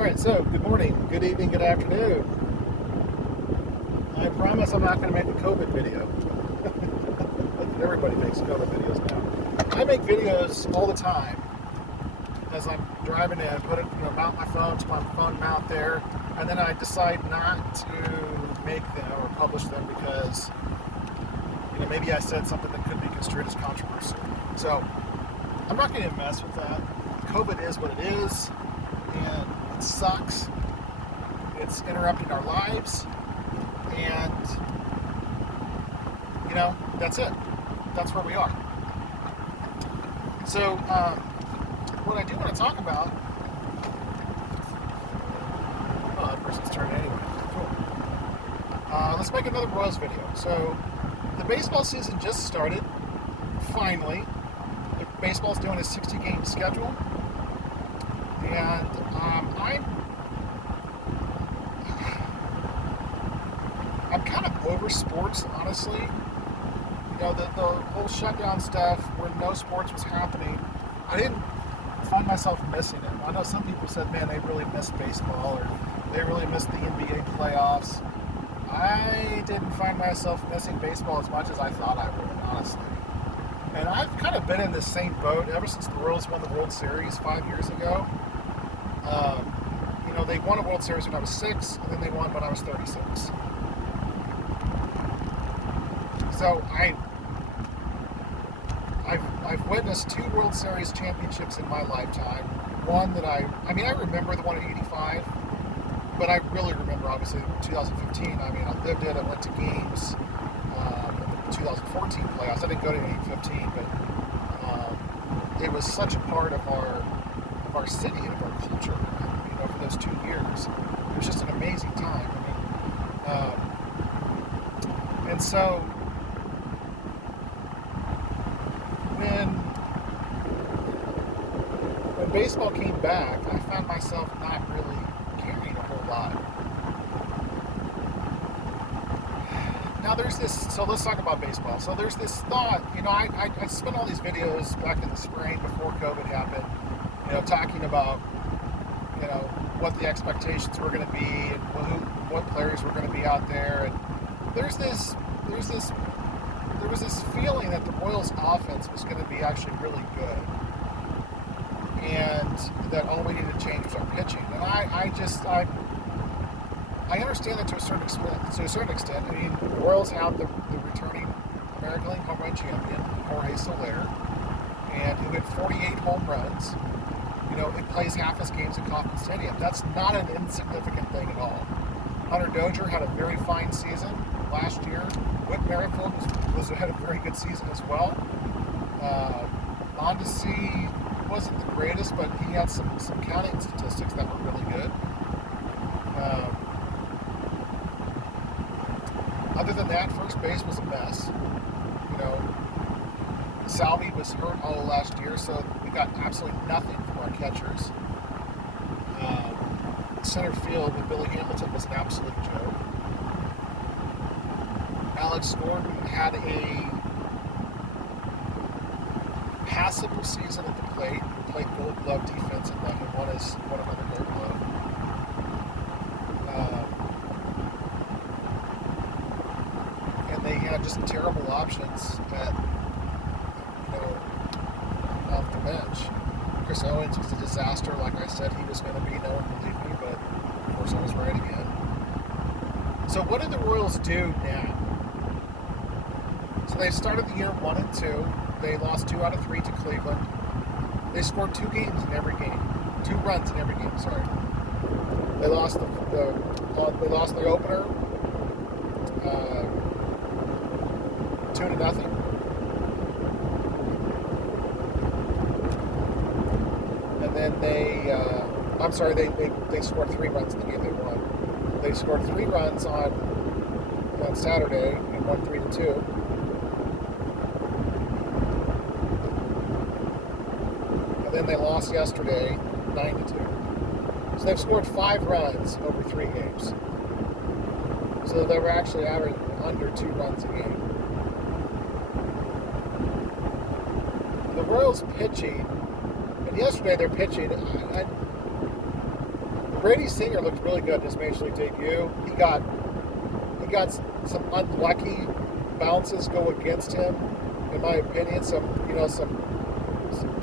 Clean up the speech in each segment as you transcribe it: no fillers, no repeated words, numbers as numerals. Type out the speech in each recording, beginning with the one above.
All right, so good morning, good evening, good afternoon. I promise I'm not going to make a COVID video. Everybody makes COVID videos now. I make videos all the time as I'm driving in, mount my phone to my phone mount there, and then I decide not to make them or publish them because maybe I said something that could be construed as controversial. So I'm not going to mess with that. COVID is what it is, and it sucks. It's interrupting our lives, and that's it. That's where we are. So what I do want to talk about, that person's turn anyway. Cool. Let's make another Royals video. So the baseball season just started. Finally, baseball's doing a 60-game schedule, and I'm kind of over sports, honestly. The whole shutdown stuff where no sports was happening, I didn't find myself missing it. I know some people said, man, they really missed baseball or they really missed the NBA playoffs. I didn't find myself missing baseball as much as I thought I would, honestly. And I've kind of been in this same boat ever since the Royals won the World Series 5 years ago. They won a World Series when I was 6, and then they won when I was 36. So I've witnessed 2 World Series championships in my lifetime. One that I remember the one in '85, but I really remember, obviously, 2015. I lived it. I went to games in the 2014 playoffs. I didn't go to 2015, but it was such a part of our city and of our culture. For those 2 years, it was just an amazing time. And so when baseball came back, I found myself not really caring a whole lot. Now there's this, so let's talk about baseball. So there's this thought, I spent all these videos back in the spring before COVID happened, talking about, what the expectations were going to be and what players were going to be out there. And there was this feeling that the Royals offense was going to be actually really good, and that all we needed to change was our pitching. And I understand that to a certain extent. The Royals have the returning American League home run champion, Jorge Soler, and who hit 48 home runs. It plays half his games at Kauffman Stadium. That's not an insignificant thing at all. Hunter Dozier had a very fine season last year. Whit Merrifield had a very good season as well. Mondesi wasn't the greatest, but he had some counting statistics that were really good. Other than that, first base was a mess. Salvi was hurt all of last year, so we got absolutely nothing from our catchers. Center field with Billy Hamilton was an absolute joke. Alex Gordon had a passable season at the plate. He played Gold Glove defense and won another Gold Glove. And they had just terrible options off the bench. Chris Owens was a disaster. Like I said, he was going to be. No one believed me, but of course I was right again. So what did the Royals do now? So they started the year 1-2. They lost 2 out of 3 to Cleveland. They scored 2 runs in every game. Sorry. They lost the opener 2-0. And then they scored 3 runs in the game they won. They scored 3 runs on Saturday and won 3-2. And then they lost yesterday 9-2. So they've scored 5 runs over 3 games. So they were actually averaging under 2 runs a game. The Royals pitching, and yesterday their pitching, Brady Singer looked really good in his major league debut. He got some unlucky bounces go against him, in my opinion.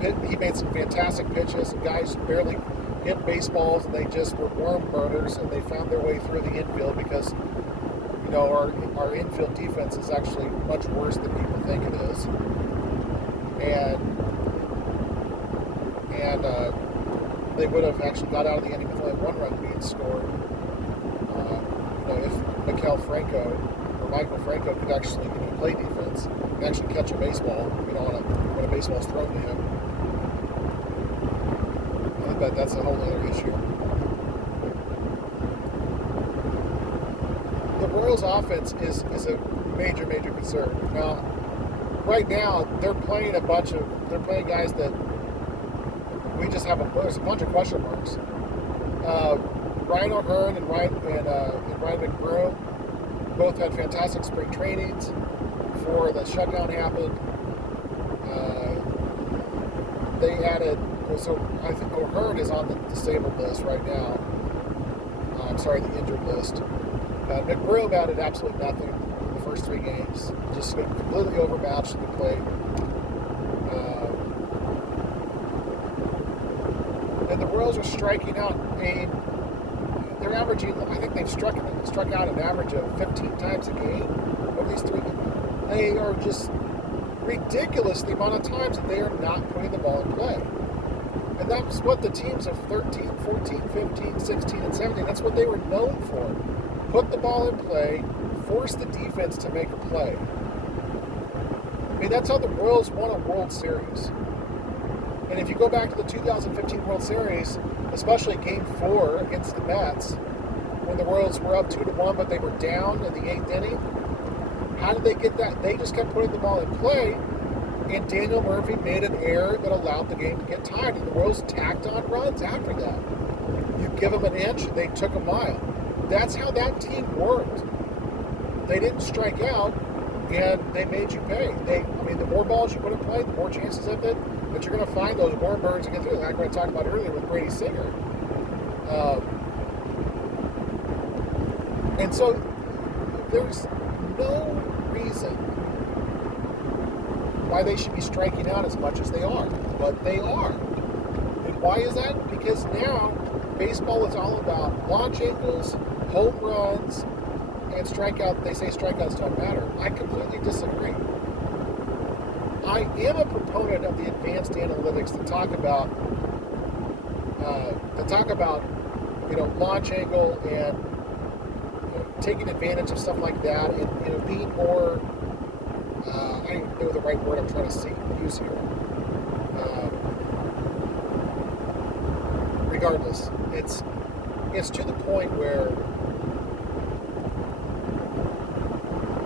He made some fantastic pitches. Some guys barely hit baseballs, and they just were worm burners, and they found their way through the infield because our infield defense is actually much worse than people think it is. And they would have actually got out of the inning with only 1 run being scored. If Michael Franco could actually play defense and actually catch a baseball, when a baseball's thrown to him. But that's a whole other issue. The Royals' offense is a major concern. Now, right now they're playing guys that we just there's a bunch of question marks. Ryan O'Hearn and Ryan McBroom both had fantastic spring trainings before the shutdown happened. They added, I think O'Hearn is on the disabled list right now. The injured list. McBroom added absolutely nothing in the first 3 games. Just completely overmatched in the plate. And the Royals are striking out. They're averaging, I think they've struck out an average of 15 times a game over these 3 games. They are just ridiculous the amount of times that they are not putting the ball in play. And that's what the teams of 13, 14, 15, 16, and 17, that's what they were known for. Put the ball in play, force the defense to make a play. That's how the Royals won a World Series. And if you go back to the 2015 World Series, especially Game 4 against the Mets, when the Royals were up 2-1, but they were down in the 8th inning, how did they get that? They just kept putting the ball in play, and Daniel Murphy made an error that allowed the game to get tied, and the Royals tacked on runs after that. You give them an inch, and they took a mile. That's how that team worked. They didn't strike out, and they made you pay. The more balls you put in play, the more chances of it that you're going to find those worm birds and get through. Like I talked about earlier with Brady Singer. And so there's no reason why they should be striking out as much as they are. But they are. And why is that? Because now baseball is all about launch angles, home runs, and strikeout. They say strikeouts don't matter. I completely disagree. I am a proponent of the advanced analytics that talk about launch angle and taking advantage of stuff like that, and being more. I don't know the right word I'm trying to use here. Regardless, it's to the point where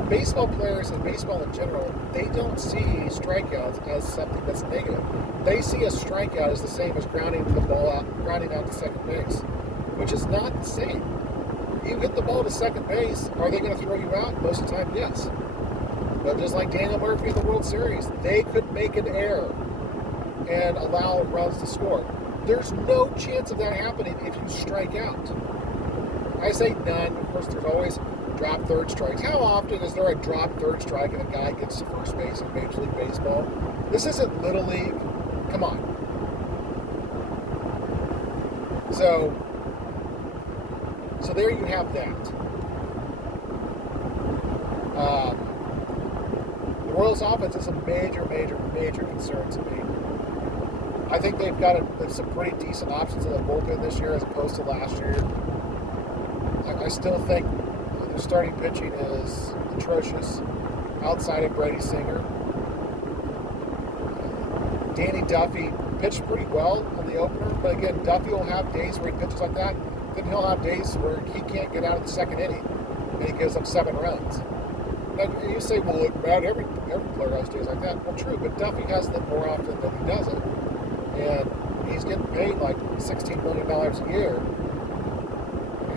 baseball players and baseball in general, they don't see strikeouts as something that's negative. They see a strikeout as the same as grounding out to second base, which is not the same. You hit the ball to second base, are they going to throw you out? Most of the time, yes. But just like Daniel Murphy in the World Series, they could make an error and allow runs to score. There's no chance of that happening if you strike out. I say none. Of course, there's always drop third strikes. How often is there a drop third strike and a guy gets to first base in Major League Baseball? This isn't Little League. Come on. So there you have that. The Royals' offense is a major concern to me. I think they've got some pretty decent options in the bullpen this year as opposed to last year. I still think their starting pitching is atrocious outside of Brady Singer. Danny Duffy pitched pretty well in the opener, but again, Duffy will have days where he pitches like that. Then he'll have days where he can't get out of the second inning, and he gives up 7 runs. And you say, well, look, Matt, every player has days like that. Well, true, but Duffy has them more often than he doesn't. And he's getting paid like $16 million a year,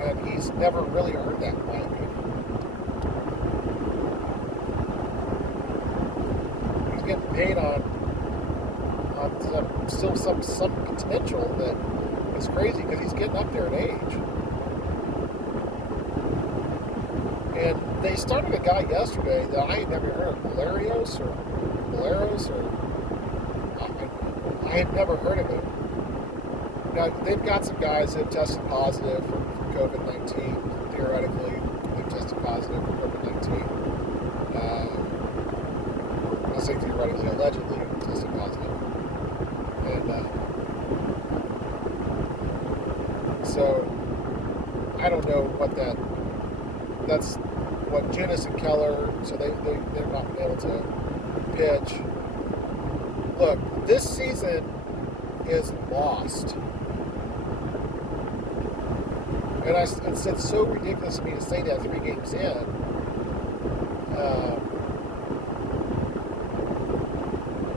and he's never really earned that, in my opinion. He's getting paid on still some potential that It's crazy because he's getting up there in age. And they started a guy yesterday that I had never heard of, Valeros, or I had never heard of him. Now, they've got some guys that have tested positive for COVID-19. Theoretically, they've tested positive for COVID-19. I'll say theoretically, allegedly tested positive. And so, I don't know what that's what Ginnis and Keller, so they've not been able to pitch. Look, this season is lost. And it's so ridiculous to me to say that 3 games in.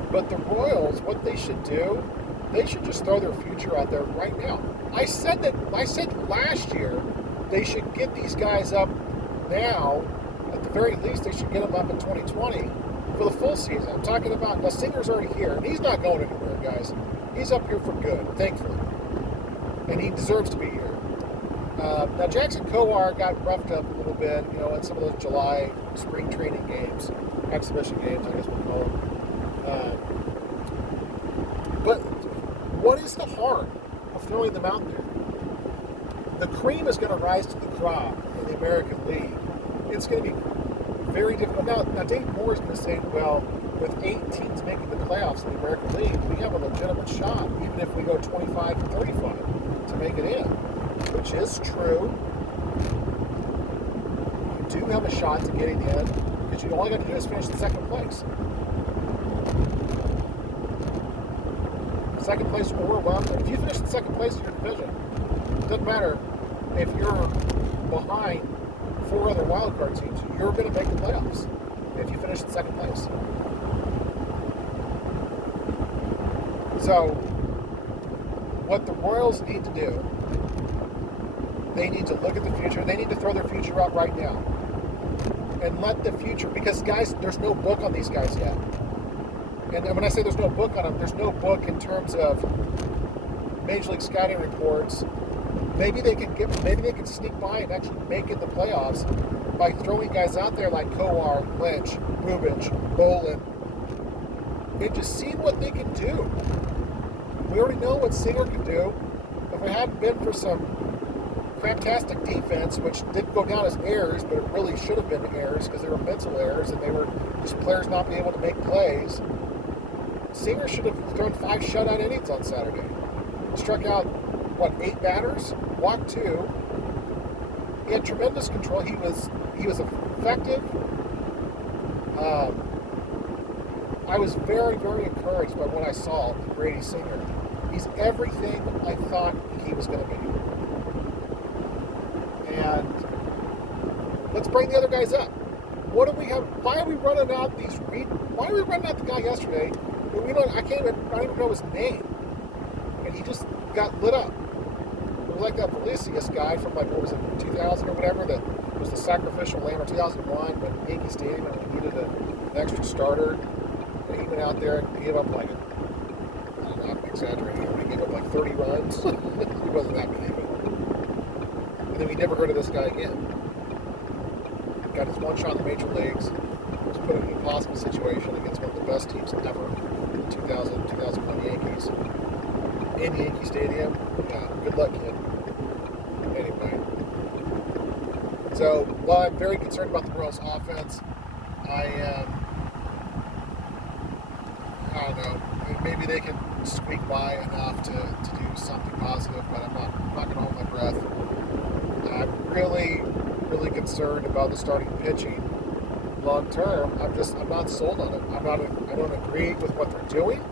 But the Royals, what they should do, they should just throw their future out there right now. I said last year they should get these guys up now. At the very least, they should get them up in 2020 for the full season. I'm talking about, now Singer's already here, and he's not going anywhere, guys. He's up here for good, thankfully. And he deserves to be here. Now, Jackson Kowar got roughed up a little bit, in some of those July spring training games, exhibition games, I guess we'll call them. But what is the harm of throwing them out there? The cream is going to rise to the crop in the American League. It's going to be very difficult. Now Dave Moore is going to say, well, with 8 teams making the playoffs in the American League, we have a legitimate shot, even if we go 25 to 35 to make it in, which is true. You do have a shot to getting in, because all you got to do is finish in second place. Second place or if you finish in second place in your division, it doesn't matter if you're behind 4 other wildcard teams, you're going to make the playoffs if you finish in second place. So, what the Royals need to do, they need to look at the future. They need to throw their future out right now. And let the future, because guys, there's no book on these guys yet. And when I say there's no book on them, there's no book in terms of Major League scouting reports. Maybe they can sneak by and actually make it the playoffs by throwing guys out there like Kowar, Lynch, Bubic, Bolin, and just see what they can do. We already know what Singer can do. If it hadn't been for some fantastic defense, which didn't go down as errors, but it really should have been errors because they were mental errors and they were just players not being able to make plays. Singer should have thrown 5 shutout innings on Saturday. Struck out, 8 batters? Walked 2. He had tremendous control. He was effective. I was very, very encouraged by what I saw from Brady Singer. He's everything I thought he was going to be. And let's bring the other guys up. What do we have? Why are we running out why are we running out the guy yesterday? I don't even know his name. And he just got lit up. It was like that Felicius guy from 2000 or whatever, that was the sacrificial lamb, or 2001, but Yankee Stadium, and we needed an extra starter. And he went out there and gave up I'm not exaggerating, he gave up 30 runs. He wasn't that many. And then we never heard of this guy again. Got his one shot in the major leagues. Was put in an impossible situation against one of the best teams ever, the 2001 Yankees. In Yankee Stadium. Yeah, good luck, kid. Anyway. So, while I'm very concerned about the Royals' offense, I don't know. Maybe they can squeak by enough to do something positive, but I'm not going to hold my breath. I'm really, really concerned about the starting pitching long term. I'm not sold on it. I don't agree with what they're doing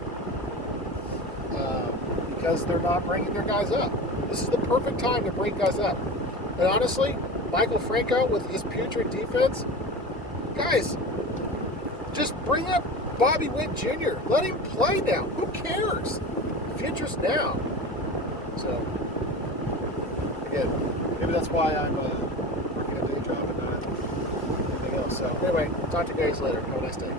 because they're not bringing their guys up. This is the perfect time to bring guys up. And honestly, Michael Franco with his putrid defense, guys, just bring up Bobby Witt Jr. Let him play now. Who cares? The future's now. So, again, maybe that's why I'm working a day job and not anything else. So, anyway, talk to you guys later. Have a nice day.